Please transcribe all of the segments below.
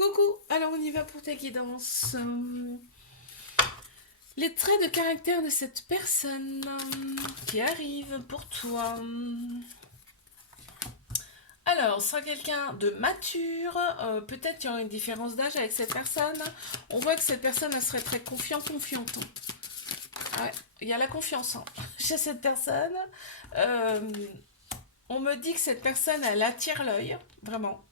Coucou, alors on y va pour ta guidance. Les traits de caractère de cette personne qui arrive pour toi. Alors, ce sera quelqu'un de mature, peut-être qu'il y aura une différence d'âge avec cette personne. On voit que cette personne, elle serait très confiante. Ouais, il y a la confiance chez cette personne. Euh, on me dit que cette personne, elle attire l'œil, vraiment.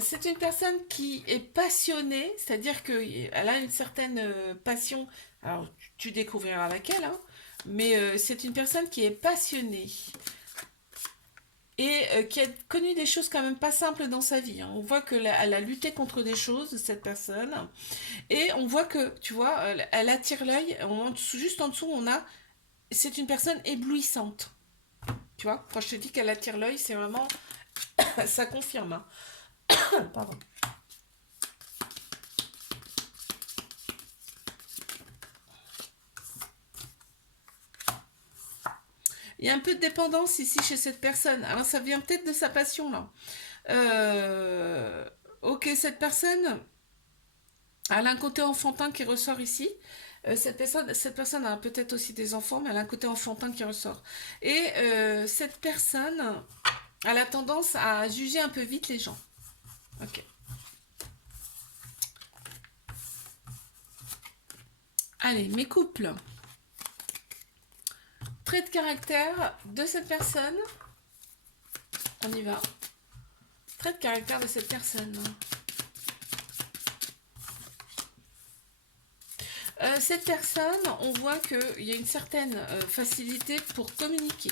C'est une personne qui est passionnée, c'est-à-dire qu'elle a une certaine passion. Alors, tu découvriras laquelle, hein, mais c'est une personne qui est passionnée et qui a connu des choses quand même pas simples dans sa vie, hein. On voit qu'elle a lutté contre des choses, cette personne, et on voit que, tu vois, elle attire l'œil. Juste en dessous, c'est une personne éblouissante. Tu vois, quand je te dis qu'elle attire l'œil, c'est vraiment, ça confirme, hein. Pardon. Il y a un peu de dépendance ici chez cette personne. Alors ça vient peut-être de sa passion là. Ok, cette personne, elle a un côté enfantin qui ressort ici. Cette personne a peut-être aussi des enfants, mais elle a un côté enfantin qui ressort. Et cette personne, elle a tendance à juger un peu vite les gens. Ok. Allez, mes couples. Trait de caractère de cette personne. On y va. Trait de caractère de cette personne. Cette personne, on voit qu'il y a une certaine facilité pour communiquer.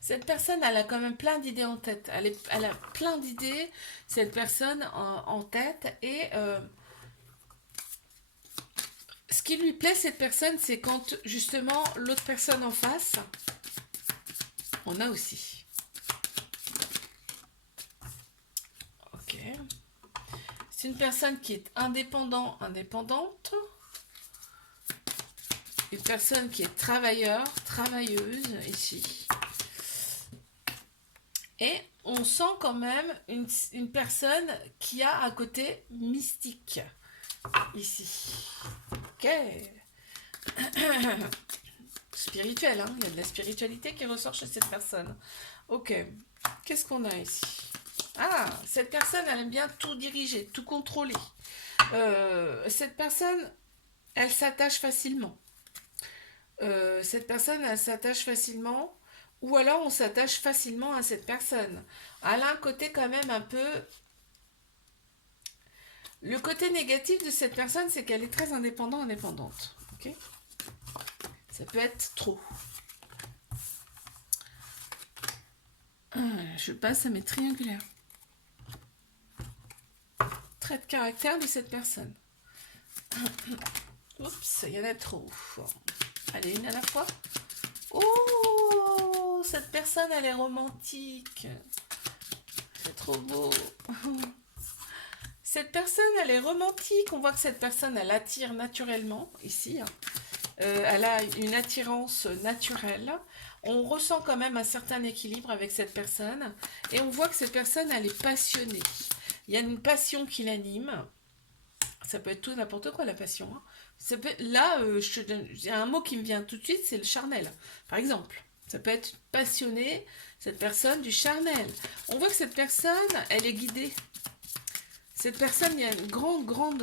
Cette personne, elle a quand même plein d'idées en tête. Elle a plein d'idées, cette personne en tête. Et ce qui lui plaît, cette personne, c'est quand justement l'autre personne en face, on a aussi. Ok. C'est une personne qui est indépendante. Une personne qui est travailleuse ici. Et on sent quand même une personne qui a un côté mystique ici. Ok. Spirituel, hein. Il y a de la spiritualité qui ressort chez cette personne. Ok. Qu'est-ce qu'on a ici? Ah, cette personne, elle aime bien tout diriger, tout contrôler. Cette personne, elle s'attache facilement. Cette personne, elle s'attache facilement. Ou alors on s'attache facilement à cette personne. Elle a un côté quand même un peu... Le côté négatif de cette personne, c'est qu'elle est très indépendante. Ok. Ça peut être trop. Je passe à mes triangulaires. Trait de caractère de cette personne. Oups, il y en a trop. Allez, une à la fois. Oh, cette personne, elle est romantique. C'est trop beau. Cette personne, elle est romantique. On voit que cette personne, elle attire naturellement, ici. Elle a une attirance naturelle. On ressent quand même un certain équilibre avec cette personne. Et on voit que cette personne, elle est passionnée. Il y a une passion qui l'anime. Ça peut être tout n'importe quoi, la passion, hein. Là, il y a un mot qui me vient tout de suite, c'est le charnel. Par exemple, ça peut être passionné, cette personne, du charnel. On voit que cette personne, elle est guidée. Cette personne, il y a une grande...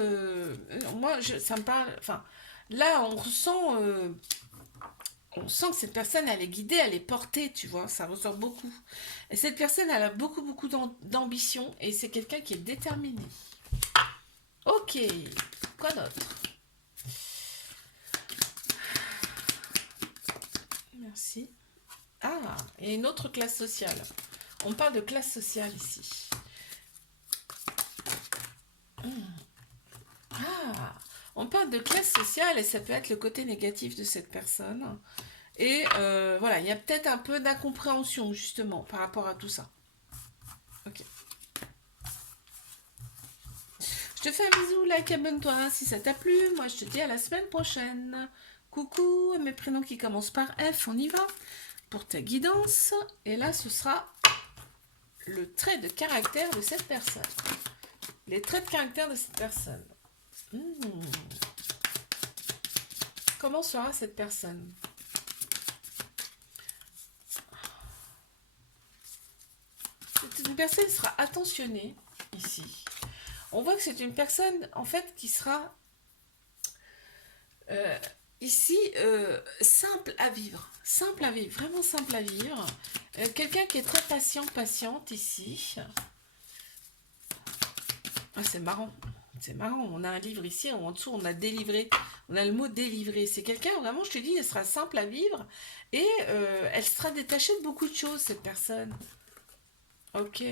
ça me parle... Enfin, là, on sent que cette personne, elle est guidée, elle est portée, tu vois, ça ressort beaucoup. Et cette personne, elle a beaucoup d'ambition et c'est quelqu'un qui est déterminé. Ok, quoi d'autre? Merci. Ah, et une autre classe sociale. On parle de classe sociale ici. Ah, on parle de classe sociale et ça peut être le côté négatif de cette personne. Et voilà, il y a peut-être un peu d'incompréhension justement par rapport à tout ça. Ok. Je te fais un bisou, like, abonne-toi si ça t'a plu. Moi, je te dis à la semaine prochaine. Coucou, mes prénoms qui commencent par F, on y va pour ta guidance. Et là, ce sera le trait de caractère de cette personne. Les traits de caractère de cette personne. Comment sera cette personne? Une personne sera attentionnée ici. On voit que c'est une personne en fait qui sera ici simple à vivre, vraiment simple à vivre. Quelqu'un qui est très patient, patiente ici. Ah, c'est marrant. C'est marrant, on a un livre ici, en dessous on a délivré, on a le mot délivré. C'est quelqu'un, vraiment, je te dis, elle sera simple à vivre et elle sera détachée de beaucoup de choses, cette personne. Ok.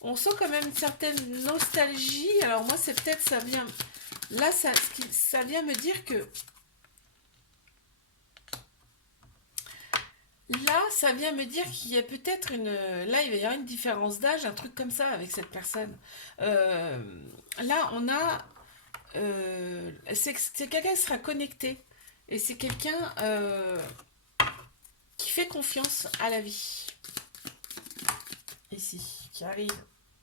On sent quand même une certaine nostalgie. Alors moi, c'est peut-être, ça vient... Là, ça vient me dire que... Là, ça vient me dire qu'il y a peut-être une... Là, il va y avoir une différence d'âge, un truc comme ça avec cette personne. Là, on a... c'est quelqu'un qui sera connecté. Et c'est quelqu'un qui fait confiance à la vie. Ici, qui arrive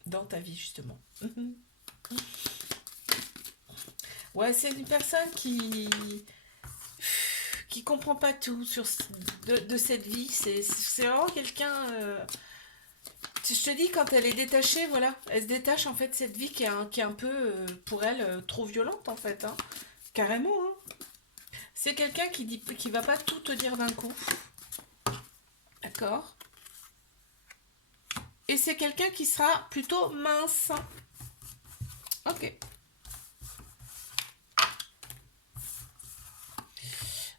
dans ta vie, justement. Ouais, c'est une personne qui comprend pas tout de cette vie. C'est vraiment quelqu'un... je te dis, quand elle est détachée, voilà, elle se détache en fait de cette vie qui est un peu, pour elle, trop violente en fait. Hein. Carrément. Hein. C'est quelqu'un qui va pas tout te dire d'un coup. D'accord? Et c'est quelqu'un qui sera plutôt mince. Ok.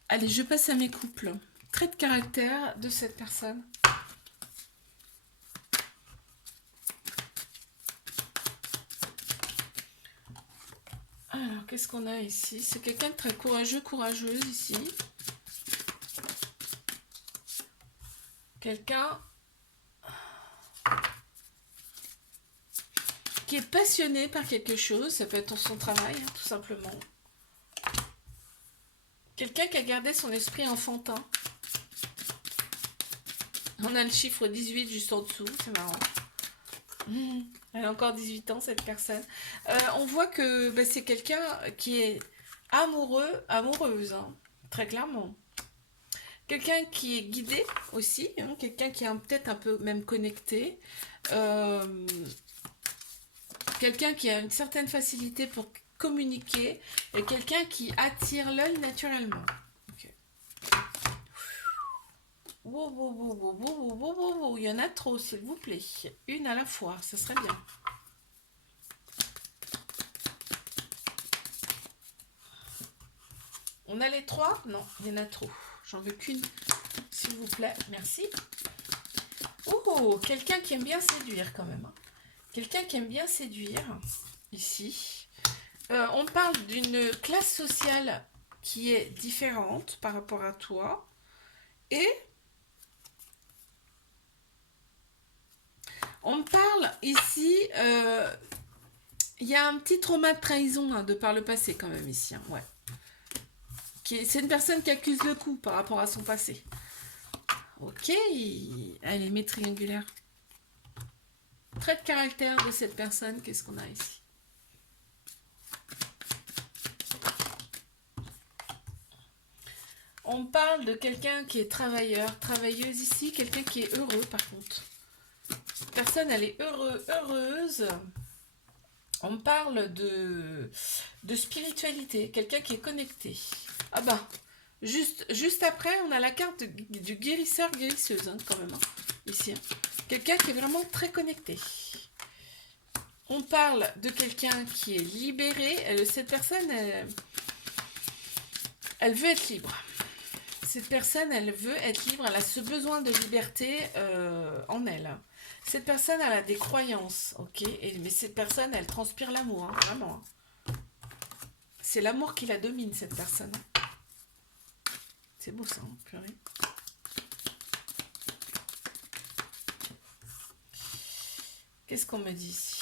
Allez, je passe à mes couples. Trait de caractère de cette personne. Alors, qu'est-ce qu'on a ici? C'est quelqu'un de très courageux, courageuse ici. Quelqu'un qui est passionné par quelque chose. Ça peut être son travail, hein, tout simplement. Quelqu'un qui a gardé son esprit enfantin. On a le chiffre 18 juste en dessous, c'est marrant. Elle a encore 18 ans, cette personne. On voit que bah, c'est quelqu'un qui est amoureuse, hein, très clairement. Quelqu'un qui est guidé aussi, hein, quelqu'un qui est peut-être un peu même connecté. Quelqu'un qui a une certaine facilité pour communiquer et quelqu'un qui attire l'œil naturellement. Okay. Wow, wow, wow, wow, wow, wow, wow, wow. Il y en a trop, s'il vous plaît. Une à la fois, ça serait bien. On a les trois? Non, il y en a trop. J'en veux qu'une, s'il vous plaît. Merci. Oh, quelqu'un qui aime bien séduire quand même. Hein. Quelqu'un qui aime bien séduire, ici. On parle d'une classe sociale qui est différente par rapport à toi. Et on parle ici, il y a un petit trauma de trahison hein, de par le passé quand même ici. Hein, ouais. C'est une personne qui accuse le coup par rapport à son passé. Ok, allez, mes triangulaires. Trait de caractère de cette personne, qu'est-ce qu'on a ici? On parle de quelqu'un qui est travailleur, travailleuse ici, quelqu'un qui est heureux par contre. Cette personne, elle est heureuse. On parle de spiritualité, quelqu'un qui est connecté. Ah bah, juste après, on a la carte du guérisseur, guérisseuse, hein, quand même, hein, ici. Hein. Quelqu'un qui est vraiment très connecté. On parle de quelqu'un qui est libéré. Cette personne, elle veut être libre. Cette personne, elle veut être libre. Elle a ce besoin de liberté en elle. Cette personne, elle a des croyances, ok. Mais cette personne, elle transpire l'amour, hein, vraiment. C'est l'amour qui la domine, cette personne. C'est beau ça, hein, purée. Qu'est-ce qu'on me dit ici?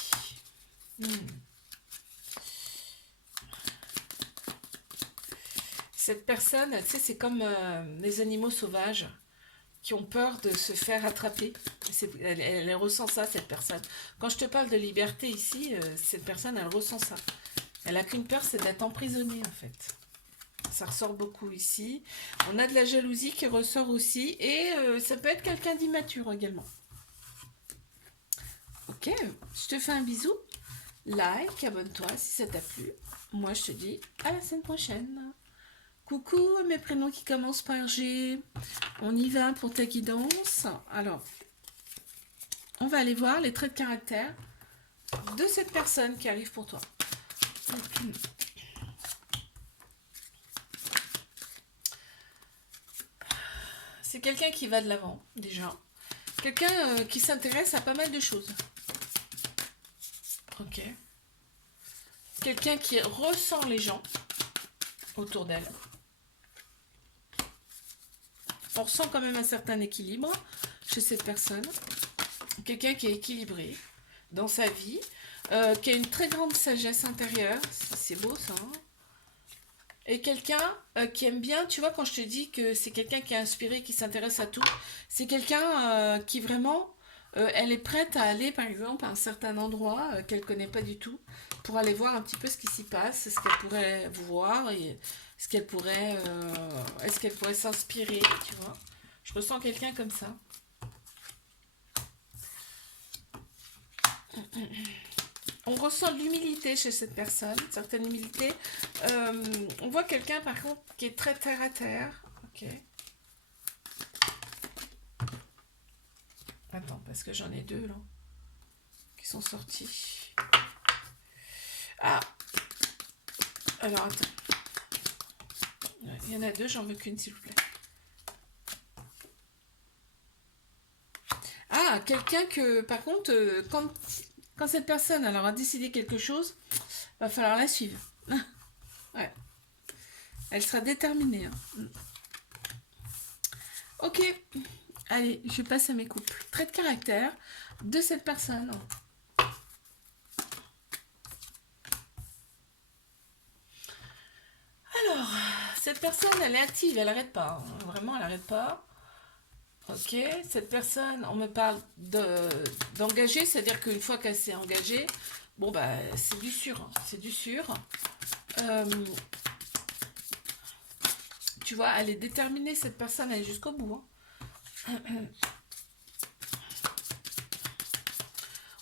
Cette personne, tu sais, c'est comme les animaux sauvages qui ont peur de se faire attraper. Elle ressent ça, cette personne. Quand je te parle de liberté ici, cette personne, elle ressent ça. Elle n'a qu'une peur, c'est d'être emprisonnée, en fait. Ça ressort beaucoup ici. On a de la jalousie qui ressort aussi. Et ça peut être quelqu'un d'immature également. Ok, je te fais un bisou. Like, abonne-toi si ça t'a plu. Moi, je te dis à la semaine prochaine. Coucou, mes prénoms qui commencent par G. On y va pour ta guidance. Alors, on va aller voir les traits de caractère de cette personne qui arrive pour toi. C'est quelqu'un qui va de l'avant, déjà. Quelqu'un qui s'intéresse à pas mal de choses. Ok. Quelqu'un qui ressent les gens autour d'elle. On ressent quand même un certain équilibre chez cette personne. Quelqu'un qui est équilibré dans sa vie, qui a une très grande sagesse intérieure. C'est beau ça. Hein, et quelqu'un qui aime bien, tu vois, quand je te dis que c'est quelqu'un qui est inspiré, qui s'intéresse à tout, c'est quelqu'un qui vraiment, elle est prête à aller, par exemple, à un certain endroit qu'elle ne connaît pas du tout, pour aller voir un petit peu ce qui s'y passe, ce qu'elle pourrait voir, et est-ce qu'elle pourrait s'inspirer, tu vois. Je ressens quelqu'un comme ça. On ressent de l'humilité chez cette personne, une certaine humilité. On voit quelqu'un par contre qui est très terre à terre. Ok. Attends, parce que j'en ai deux là qui sont sortis. Ah. Alors attends. Il y en a deux, j'en veux qu'une s'il vous plaît. Ah, quelqu'un que par contre, quand cette personne alors, a décidé quelque chose, va falloir la suivre. Ouais. Elle sera déterminée. Hein. Ok. Allez, je passe à mes couples. Trait de caractère de cette personne. Alors, cette personne, elle est active, elle n'arrête pas. Hein. Vraiment, elle n'arrête pas. Ok, cette personne, on me parle d'engager, c'est-à-dire qu'une fois qu'elle s'est engagée, bon, bah, c'est du sûr. Hein. C'est du sûr. Tu vois, elle est déterminée, cette personne, elle est jusqu'au bout. Hein.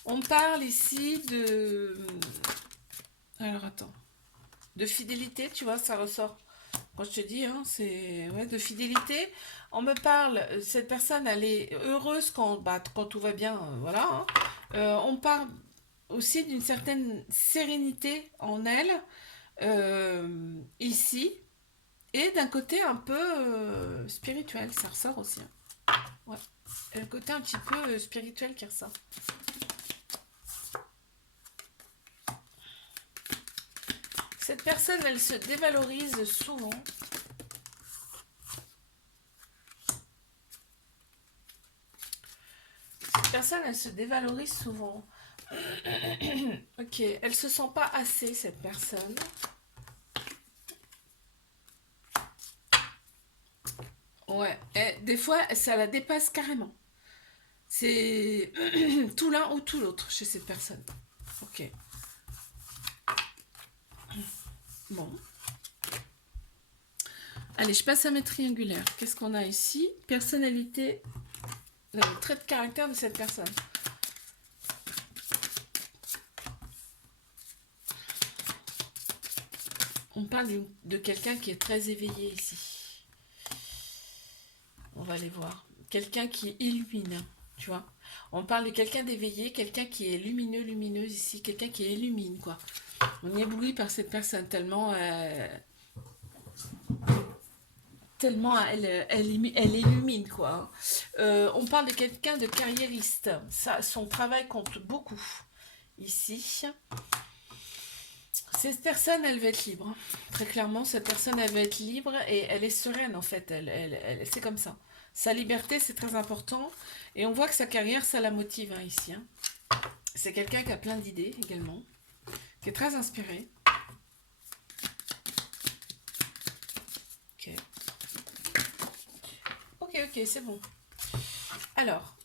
On parle ici de... Alors, attends. De fidélité, tu vois, ça ressort. Quand je te dis, hein, c'est ouais, de fidélité. On me parle, cette personne, elle est heureuse quand tout va bien, voilà. Hein. On parle aussi d'une certaine sérénité en elle, ici, et d'un côté un peu spirituel, ça ressort aussi. Hein. Ouais. Et le côté un petit peu spirituel qui ressort. Cette personne, elle se dévalorise souvent. Cette personne, elle se dévalorise souvent. Ok, elle se sent pas assez, cette personne. Ouais, et des fois, ça la dépasse carrément. C'est tout l'un ou tout l'autre chez cette personne. Ok. Bon. Allez, je passe à mes triangulaires. Qu'est-ce qu'on a ici? Personnalité, le trait de caractère de cette personne. On parle de quelqu'un qui est très éveillé ici. On va aller voir. Quelqu'un qui illumine, tu vois. On parle de quelqu'un d'éveillé, quelqu'un qui est lumineux, lumineuse ici, quelqu'un qui illumine, quoi. On est ébloui par cette personne tellement elle illumine, quoi. On parle de quelqu'un de carriériste. Ça, son travail compte beaucoup ici. Cette personne, elle va être libre. Très clairement, cette personne, elle va être libre et elle est sereine, en fait. C'est comme ça. Sa liberté, c'est très important. Et on voit que sa carrière, ça la motive, hein, ici. Hein. C'est quelqu'un qui a plein d'idées, également. Qui est très inspiré. ok, c'est bon. Alors,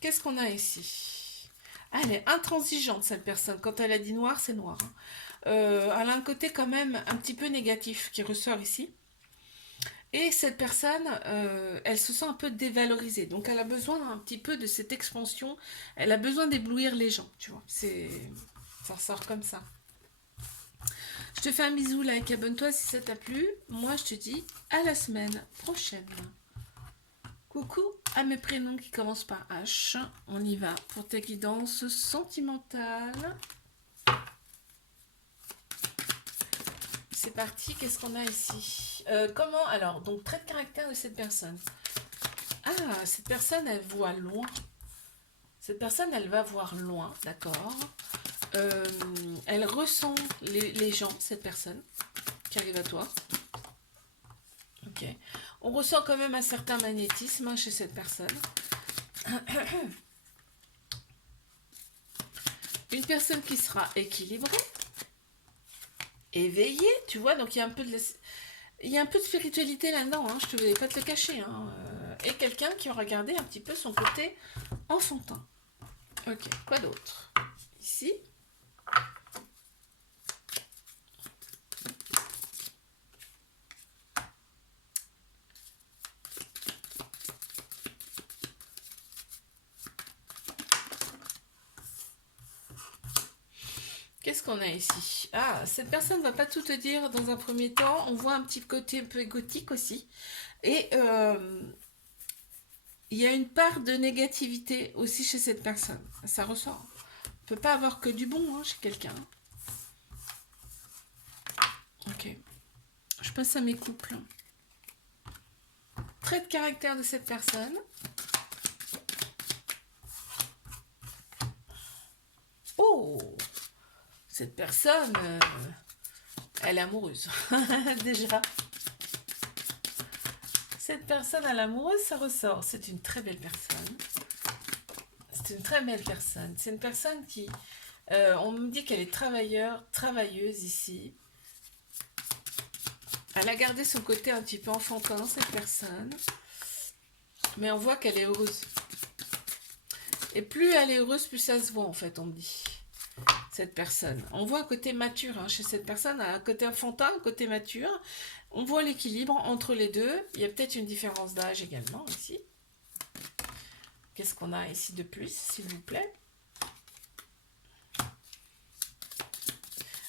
qu'est-ce qu'on a ici? Ah, elle est intransigeante, cette personne. Quand elle a dit noir, c'est noir. Hein. Elle a un côté quand même un petit peu négatif qui ressort ici. Et cette personne, elle se sent un peu dévalorisée. Donc, elle a besoin un petit peu de cette expansion. Elle a besoin d'éblouir les gens, tu vois. Ça ressort comme ça. Je te fais un bisou, like, abonne-toi si ça t'a plu. Moi, je te dis à la semaine prochaine. Coucou à mes prénoms qui commencent par H. On y va pour ta guidance sentimentale. C'est parti, qu'est-ce qu'on a ici? Comment? Alors, donc, trait de caractère de cette personne. Ah, cette personne, elle voit loin. Cette personne, elle va voir loin, d'accord. Elle ressent les gens, cette personne, qui arrive à toi. Ok. On ressent quand même un certain magnétisme hein, chez cette personne. Une personne qui sera équilibrée, éveillée, tu vois, donc il y a un peu de spiritualité là-dedans, hein, je ne vais pas te le cacher. Hein, et quelqu'un qui va regarder un petit peu son côté enfantin. Ok, quoi d'autre? Ici. Qu'est-ce qu'on a ici? Ah, cette personne ne va pas tout te dire dans un premier temps. On voit un petit côté un peu égotique aussi. Et il y a une part de négativité aussi chez cette personne. Ça ressort. On ne peut pas avoir que du bon hein, chez quelqu'un. Ok. Je passe à mes couples. Trait de caractère de cette personne. Oh! Cette personne, elle est amoureuse. Déjà. Cette personne, elle est amoureuse, ça ressort. C'est une très belle personne. C'est une très belle personne. C'est une personne qui... on me dit qu'elle est travailleuse ici. Elle a gardé son côté un petit peu enfantin, cette personne. Mais on voit qu'elle est heureuse. Et plus elle est heureuse, plus ça se voit, en fait, on me dit. Cette personne. On voit un côté mature hein, chez cette personne, un côté enfantin, un côté mature. On voit l'équilibre entre les deux. Il y a peut-être une différence d'âge également ici. Qu'est-ce qu'on a ici de plus, s'il vous plaît?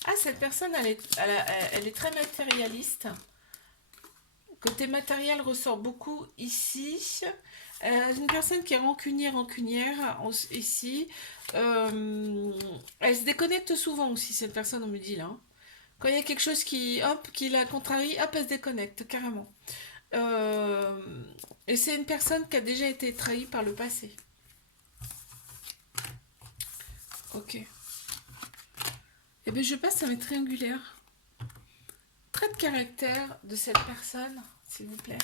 Ah, cette personne, elle est très matérialiste. Côté matériel ressort beaucoup ici. Une personne qui est rancunière ici. Elle se déconnecte souvent aussi, cette personne, on me dit là. Quand il y a quelque chose qui la contrarie, hop, elle se déconnecte carrément. Et c'est une personne qui a déjà été trahie par le passé. Ok. Et bien, je passe à mes triangulaires. Trait de caractère de cette personne, s'il vous plaît.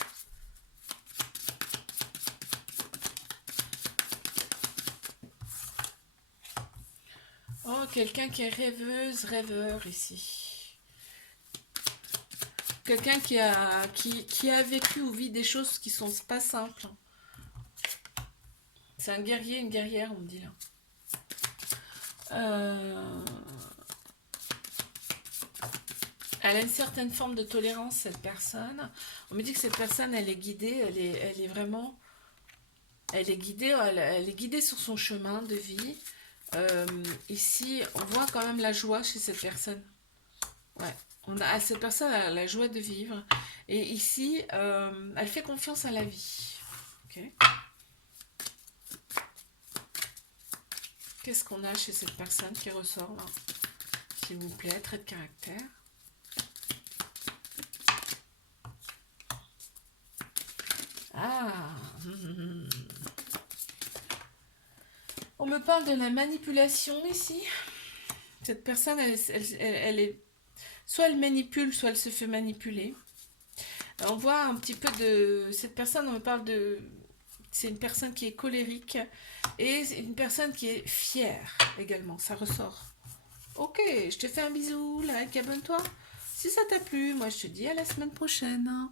Oh, quelqu'un qui est rêveuse, rêveur ici. Quelqu'un qui a vécu ou vit des choses qui sont pas simples. C'est un guerrier, une guerrière, on me dit là. Elle a une certaine forme de tolérance, cette personne. On me dit que cette personne, elle est guidée, elle est vraiment... Elle est guidée sur son chemin de vie. Ici, on voit quand même la joie chez cette personne. Ouais, cette personne a la joie de vivre. Et ici, elle fait confiance à la vie. Ok. Qu'est-ce qu'on a chez cette personne qui ressort là? S'il vous plaît, trait de caractère. Ah. On me parle de la manipulation ici. Cette personne, elle est... Soit elle manipule, soit elle se fait manipuler. On voit un petit peu de... Cette personne, on me parle de... C'est une personne qui est colérique et c'est une personne qui est fière également. Ça ressort. Ok, je te fais un bisou, like, abonne-toi. Si ça t'a plu, moi je te dis à la semaine prochaine.